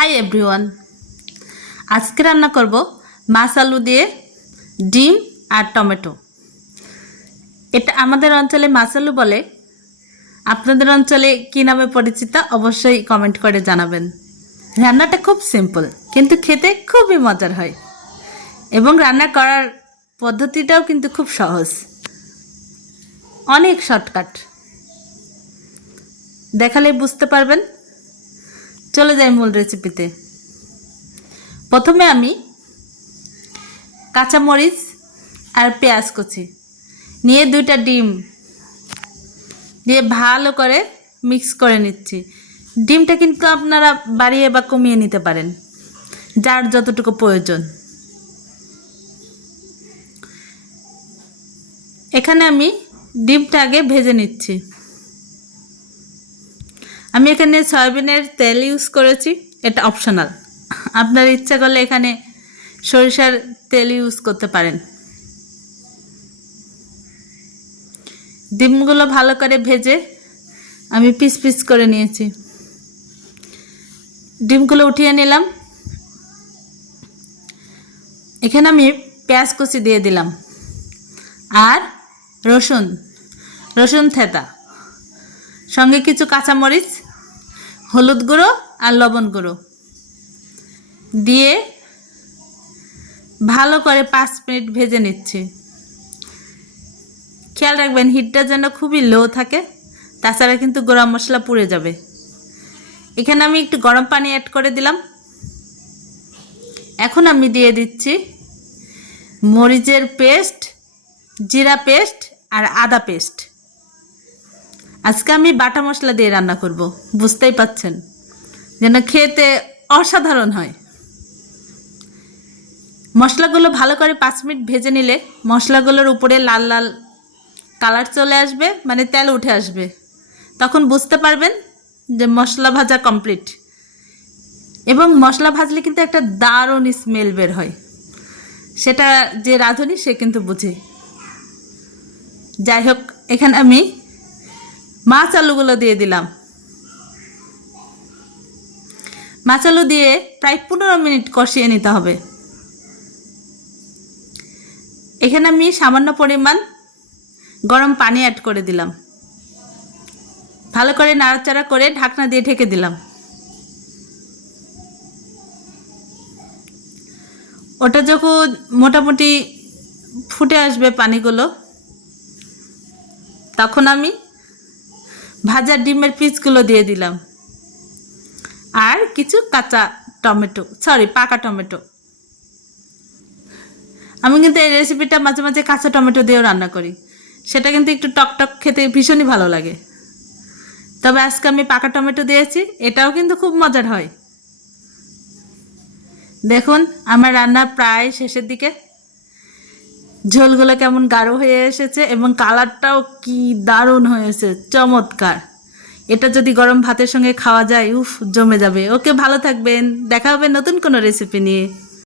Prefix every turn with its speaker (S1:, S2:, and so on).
S1: Hi everyone আজকে রান্না করব মাছ আলু দিয়ে ডিম আর টমেটো। এটা আমাদের অঞ্চলে মাছ আলু বলে। আপনাদের অঞ্চলে কী নামে পরিচিত অবশ্যই কমেন্ট করে জানাবেন। রান্নাটা খুব সিম্পল কিন্তু খেতে খুবই মজার হয়। এবং রান্না করার পদ্ধতিটাও কিন্তু খুব সহজ। অনেক শর্টকাট দেখালে বুঝতে পারবেন চলে যাই মূল রেসিপিতে প্রথমে আমি কাঁচামরিচ আর পেঁয়াজ কুচি। নিয়ে দুইটা ডিম দিয়ে ভালো করে মিক্স করে নিচ্ছি। ডিমটা কিন্তু আপনারা বাড়িয়ে বা কমিয়ে নিতে পারেন, যার যতটুকু প্রয়োজন। এখানে আমি ডিমটা আগে ভেজে নিচ্ছি। আমি এখানে সয়াবিনের তেল ইউজ করেছি, এটা অপশনাল আপনার ইচ্ছা করলে এখানে সরিষার তেল ইউজ করতে পারেন। ডিমগুলো ভালো করে ভেজে আমি পিস পিস করে নিয়েছি। ডিমগুলো উঠিয়ে নিলাম। এখানে আমি পেঁয়াজ কুচি দিয়ে দিলাম। আর রসুন রসুন থেতা। সঙ্গে কিছু কাঁচামরিচ, হলুদ গুঁড়ো আর লবণ গুঁড়ো। দিয়ে ভালো করে পাঁচ মিনিট ভেজে নিচ্ছি। খেয়াল রাখবেন, হিটটা যেন খুবই লো থাকে, তাছাড়া কিন্তু গরম মশলা পুড়ে যাবে। এখানে আমি একটু গরম পানি অ্যাড করে দিলাম। এখন আমি দিয়ে দিচ্ছি মরিচের পেস্ট জিরা পেস্ট আর আদা পেস্ট আজকে আমি বাটা মশলা দিয়ে রান্না করব, বুঝতেই পাচ্ছেন। যেন খেতে অসাধারণ হয়। মশলাগুলো ভালো করে পাঁচ মিনিট ভেজে নিলে মশলাগুলোর উপরে লাল লাল কালার চলে আসবে মানে তেল উঠে আসবে। তখন বুঝতে পারবেন যে মশলা ভাজা কমপ্লিট। এবং মশলা ভাজলে কিন্তু একটা দারুণ স্মেল বের হয়। সেটা যে রাঁধুনি সে কিন্তু বুঝে। যাই হোক, এখানে আমি মাছ আলুগুলো দিয়ে দিলাম। মাছ আলু দিয়ে প্রায় পনেরো মিনিট কষিয়ে নিতে হবে। এখানে আমি সামান্য পরিমাণ গরম পানি অ্যাড করে দিলাম। ভালো করে নাড়াচাড়া করে ঢাকনা দিয়ে ঢেকে দিলাম। ওটা যখন মোটামুটি ফুটে আসবে পানিগুলো, তখন আমি ভাজা ডিমের পিসগুলো দিয়ে দিলাম। আর কিছু কাঁচা টমেটো সরি পাকা টমেটো। আমি কিন্তু এই রেসিপিটা মাঝে মাঝে কাঁচা টমেটো দিয়েও রান্না করি। সেটা কিন্তু একটু টক টক খেতে ভীষণই ভালো লাগে। তবে আজকে আমি পাকা টমেটো দিয়েছি, এটাও কিন্তু খুব মজার হয়। দেখুন, আমার রান্না প্রায় শেষের দিকে ঝোলগুলো কেমন গাঢ় হয়ে এসেছে এবং কালারটাও কি দারুণ হয়েছে, চমৎকার। এটা যদি গরম ভাতের সঙ্গে খাওয়া যায়, উফ, জমে যাবে। ওকে, ভালো থাকবেন। দেখা হবে নতুন কোনো রেসিপি নিয়ে।